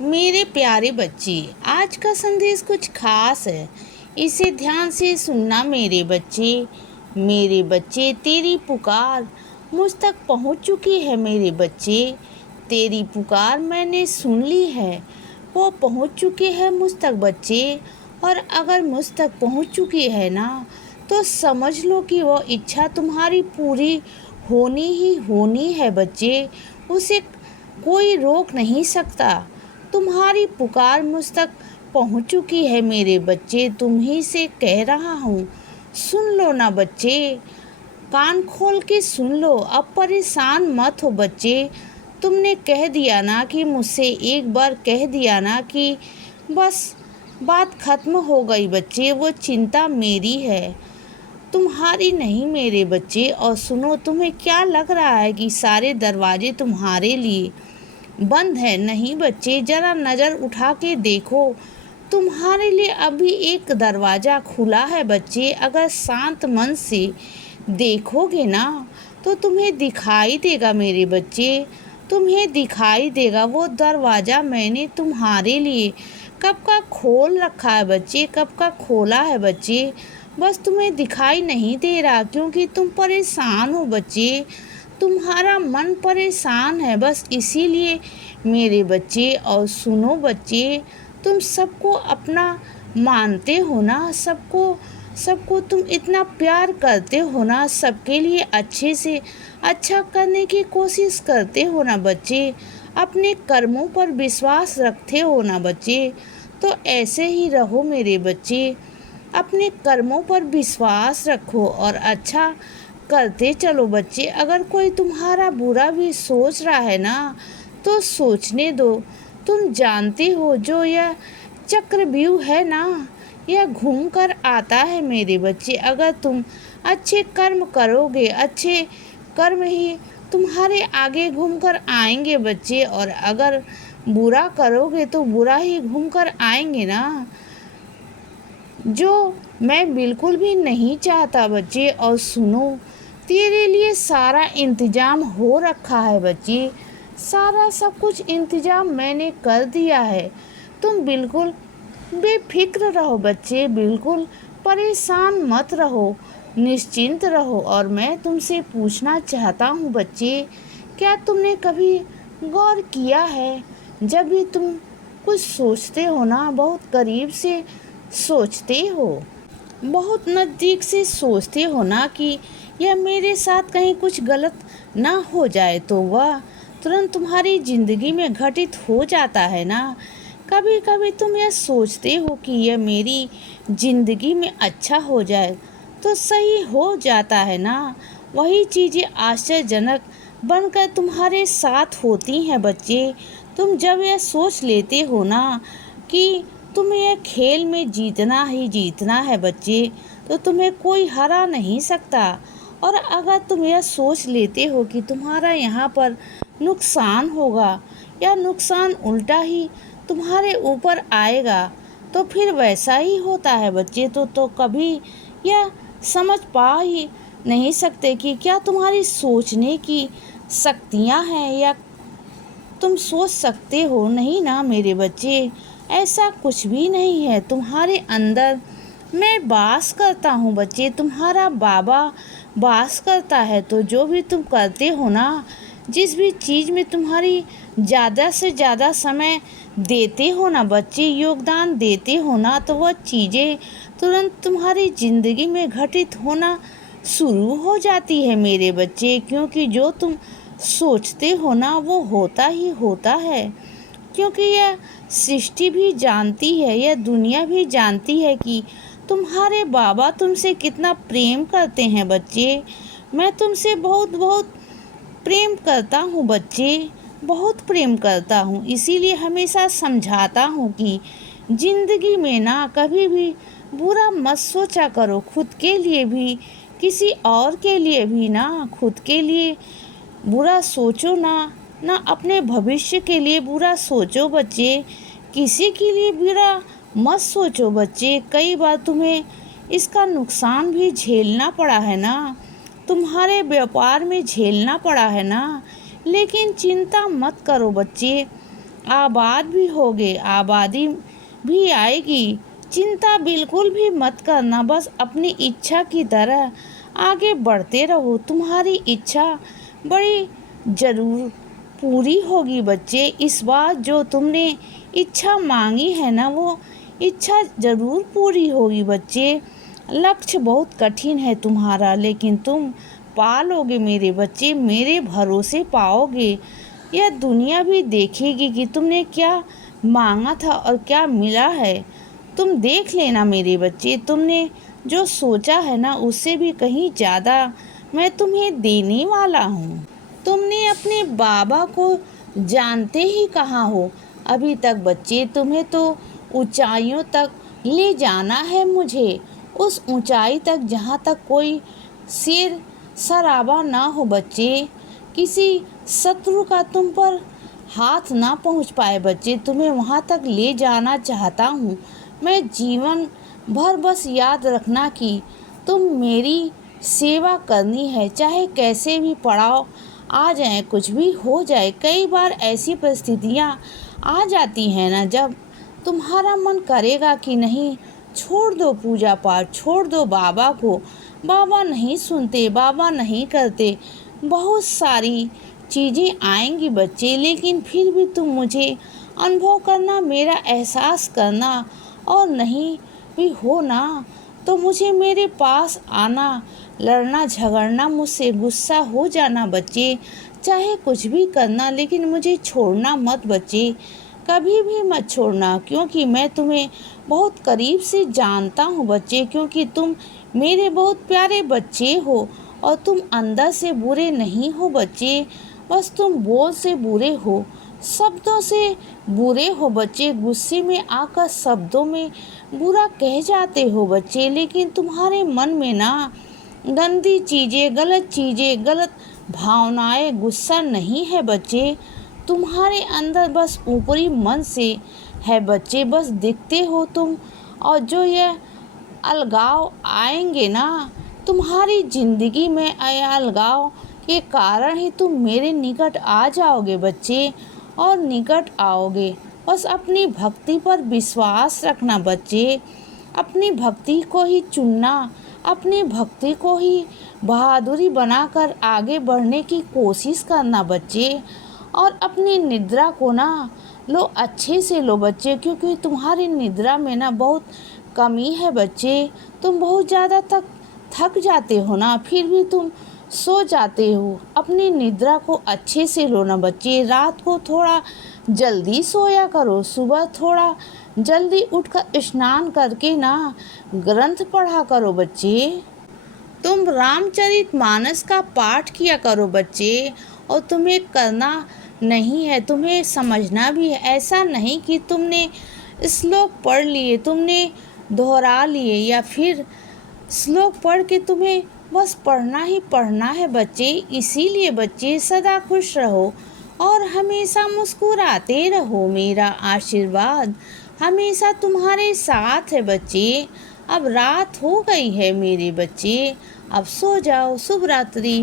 मेरे प्यारे बच्चे, आज का संदेश कुछ खास है। इसे ध्यान से सुनना मेरे बच्चे। मेरे बच्चे, तेरी पुकार मुझ तक पहुंच चुकी है मेरे बच्चे। तेरी पुकार मैंने सुन ली है, वो पहुंच चुकी है मुझ तक बच्चे। और अगर मुझ तक पहुंच चुकी है ना, तो समझ लो कि वो इच्छा तुम्हारी पूरी होनी ही होनी है बच्चे। उसे कोई रोक नहीं सकता। तुम्हारी पुकार मुझ तक पहुंच चुकी है मेरे बच्चे। तुम ही से कह रहा हूँ, सुन लो ना बच्चे। कान खोल के सुन लो, अब परेशान मत हो बच्चे। तुमने कह दिया ना कि मुझसे एक बार कह दिया ना कि बस बात खत्म हो गई बच्चे। वो चिंता मेरी है, तुम्हारी नहीं मेरे बच्चे। और सुनो, तुम्हें क्या लग रहा है कि सारे दरवाजे तुम्हारे लिए बंद है? नहीं बच्चे, जरा नज़र उठा के देखो, तुम्हारे लिए अभी एक दरवाज़ा खुला है बच्चे। अगर शांत मन से देखोगे ना, तो तुम्हें दिखाई देगा मेरे बच्चे, तुम्हें दिखाई देगा वो दरवाज़ा मैंने तुम्हारे लिए कब का खोल रखा है बच्चे, कब का खोला है बच्चे। बस तुम्हें दिखाई नहीं दे रहा क्योंकि तुम परेशान हो बच्चे। तुम्हारा मन परेशान है बस इसीलिए मेरे बच्चे। और सुनो बच्चे, तुम सबको अपना मानते हो ना, सबको सबको तुम इतना प्यार करते हो ना, सबके लिए अच्छे से अच्छा करने की कोशिश करते हो ना बच्चे, अपने कर्मों पर विश्वास रखते हो ना बच्चे। तो ऐसे ही रहो मेरे बच्चे, अपने कर्मों पर विश्वास रखो और अच्छा करते चलो बच्चे। अगर कोई तुम्हारा बुरा भी सोच रहा है ना, तो सोचने दो। तुम जानते हो जो यह चक्रव्यूह है ना, यह घूम कर आता है मेरे बच्चे। अगर तुम अच्छे कर्म करोगे, अच्छे कर्म ही तुम्हारे आगे घूम कर आएंगे बच्चे। और अगर बुरा करोगे तो बुरा ही घूम कर आएंगे ना, जो मैं बिल्कुल भी नहीं चाहता बच्चे। और सुनो, तेरे लिए सारा इंतज़ाम हो रखा है बच्चे, सारा सब कुछ इंतज़ाम मैंने कर दिया है। तुम बिल्कुल बेफिक्र रहो बच्चे, बिल्कुल परेशान मत रहो, निश्चिंत रहो। और मैं तुमसे पूछना चाहता हूँ बच्चे, क्या तुमने कभी गौर किया है, जब भी तुम कुछ सोचते हो ना, बहुत करीब से सोचते हो, बहुत नज़दीक से सोचते हो ना कि यह मेरे साथ कहीं कुछ गलत ना हो जाए, तो वह तुरंत तुम्हारी ज़िंदगी में घटित हो जाता है ना। कभी कभी तुम यह सोचते हो कि यह मेरी ज़िंदगी में अच्छा हो जाए, तो सही हो जाता है ना। वही चीज़ें आश्चर्यजनक बनकर तुम्हारे साथ होती हैं बच्चे। तुम जब यह सोच लेते हो ना कि तुम्हें यह खेल में जीतना ही जीतना है बच्चे, तो तुम्हें कोई हरा नहीं सकता। और अगर तुम यह सोच लेते हो कि तुम्हारा यहाँ पर नुकसान होगा या नुकसान उल्टा ही तुम्हारे ऊपर आएगा, तो फिर वैसा ही होता है बच्चे। तो कभी यह समझ पा ही नहीं सकते कि क्या तुम्हारी सोचने की शक्तियाँ हैं या तुम सोच सकते हो नहीं ना मेरे बच्चे। ऐसा कुछ भी नहीं है, तुम्हारे अंदर मैं वास करता हूँ बच्चे, तुम्हारा बाबा वास करता है। तो जो भी तुम करते हो ना, जिस भी चीज़ में तुम्हारी ज़्यादा से ज़्यादा समय देते हो ना बच्चे, योगदान देते हो ना, तो वह चीज़ें तुरंत तुम्हारी ज़िंदगी में घटित होना शुरू हो जाती है मेरे बच्चे। क्योंकि जो तुम सोचते हो ना, वो होता ही होता है। क्योंकि यह सृष्टि भी जानती है, यह दुनिया भी जानती है कि तुम्हारे बाबा तुमसे कितना प्रेम करते हैं बच्चे। मैं तुमसे बहुत बहुत प्रेम करता हूँ बच्चे, बहुत प्रेम करता हूँ। इसीलिए हमेशा समझाता हूँ कि ज़िंदगी में ना कभी भी बुरा मत सोचा करो, खुद के लिए भी, किसी और के लिए भी ना। खुद के लिए बुरा सोचो ना, ना अपने भविष्य के लिए बुरा सोचो बच्चे, किसी के लिए बुरा मत सोचो बच्चे। कई बार तुम्हें इसका नुकसान भी झेलना पड़ा है ना, तुम्हारे व्यापार में झेलना पड़ा है ना, लेकिन चिंता मत करो बच्चे। आबाद भी होगे, आबादी भी आएगी। चिंता बिल्कुल भी मत करना, बस अपनी इच्छा की तरह आगे बढ़ते रहो। तुम्हारी इच्छा बड़ी जरूर पूरी होगी बच्चे। इस बार जो तुमने इच्छा मांगी है ना, वो इच्छा जरूर पूरी होगी बच्चे। लक्ष्य बहुत कठिन है तुम्हारा, लेकिन तुम पा लोगे मेरे बच्चे, मेरे भरोसे पाओगे। यह दुनिया भी देखेगी कि तुमने क्या मांगा था और क्या मिला है। तुम देख लेना मेरे बच्चे, तुमने जो सोचा है ना, उससे भी कहीं ज़्यादा मैं तुम्हें देने वाला हूँ। तुमने अपने बाबा को जानते ही कहाँ हो अभी तक बच्चे। तुम्हें तो ऊंचाइयों तक ले जाना है मुझे, उस ऊंचाई तक जहाँ तक कोई सिर सराबा ना हो बच्चे, किसी शत्रु का तुम पर हाथ ना पहुँच पाए बच्चे। तुम्हें वहाँ तक ले जाना चाहता हूँ मैं जीवन भर। बस याद रखना कि तुम मेरी सेवा करनी है, चाहे कैसे भी पड़ाव आ जाए, कुछ भी हो जाए। कई बार ऐसी परिस्थितियाँ आ जाती हैं ना, जब तुम्हारा मन करेगा कि नहीं, छोड़ दो पूजा पाठ, छोड़ दो बाबा को। बाबा नहीं सुनते, बाबा नहीं करते, बहुत सारी चीज़ें आएंगी बच्चे, लेकिन फिर भी तुम मुझे अनुभव करना, मेरा एहसास करना, और नहीं भी हो ना तो मुझे मेरे पास आना, लड़ना झगड़ना, मुझसे गुस्सा हो जाना बच्चे, चाहे कुछ भी करना, लेकिन मुझे छोड़ना मत बच्चे, कभी भी मत छोड़ना। क्योंकि मैं तुम्हें बहुत करीब से जानता हूँ बच्चे, क्योंकि तुम मेरे बहुत प्यारे बच्चे हो और तुम अंदर से बुरे नहीं हो बच्चे। बस तुम बोल से बुरे हो, शब्दों से बुरे हो बच्चे, गुस्से में आकर शब्दों में बुरा कह जाते हो बच्चे, लेकिन तुम्हारे मन में ना गंदी चीज़ें, गलत चीज़ें, गलत भावनाएं, गुस्सा नहीं है बच्चे। तुम्हारे अंदर बस ऊपरी मन से है बच्चे, बस दिखते हो तुम। और जो ये अलगाव आएंगे ना तुम्हारी ज़िंदगी में, ये अलगाव के कारण ही तुम मेरे निकट आ जाओगे बच्चे, और निकट आओगे। बस अपनी भक्ति पर विश्वास रखना बच्चे, अपनी भक्ति को ही चुनना, अपनी भक्ति को ही बहादुरी बनाकर आगे बढ़ने की कोशिश करना बच्चे। और अपनी निद्रा को ना लो, अच्छे से लो बच्चे, क्योंकि तुम्हारी निद्रा में ना बहुत कमी है बच्चे। तुम बहुत ज़्यादा थक जाते हो ना, फिर भी तुम सो जाते हो। अपनी निद्रा को अच्छे से लो ना बच्चे, रात को थोड़ा जल्दी सोया करो, सुबह थोड़ा जल्दी उठकर स्नान करके ना ग्रंथ पढ़ा करो बच्चे। तुम रामचरितमानस का पाठ किया करो बच्चे, और तुम्हें करना नहीं है, तुम्हें समझना भी है। ऐसा नहीं कि तुमने श्लोक पढ़ लिए, तुमने दोहरा लिए, या फिर श्लोक पढ़ के तुम्हें बस पढ़ना ही पढ़ना है बच्चे। इसीलिए बच्चे सदा खुश रहो और हमेशा मुस्कुराते रहो। मेरा आशीर्वाद हमेशा तुम्हारे साथ है बच्चे। अब रात हो गई है मेरे बच्चे, अब सो जाओ। शुभ रात्रि।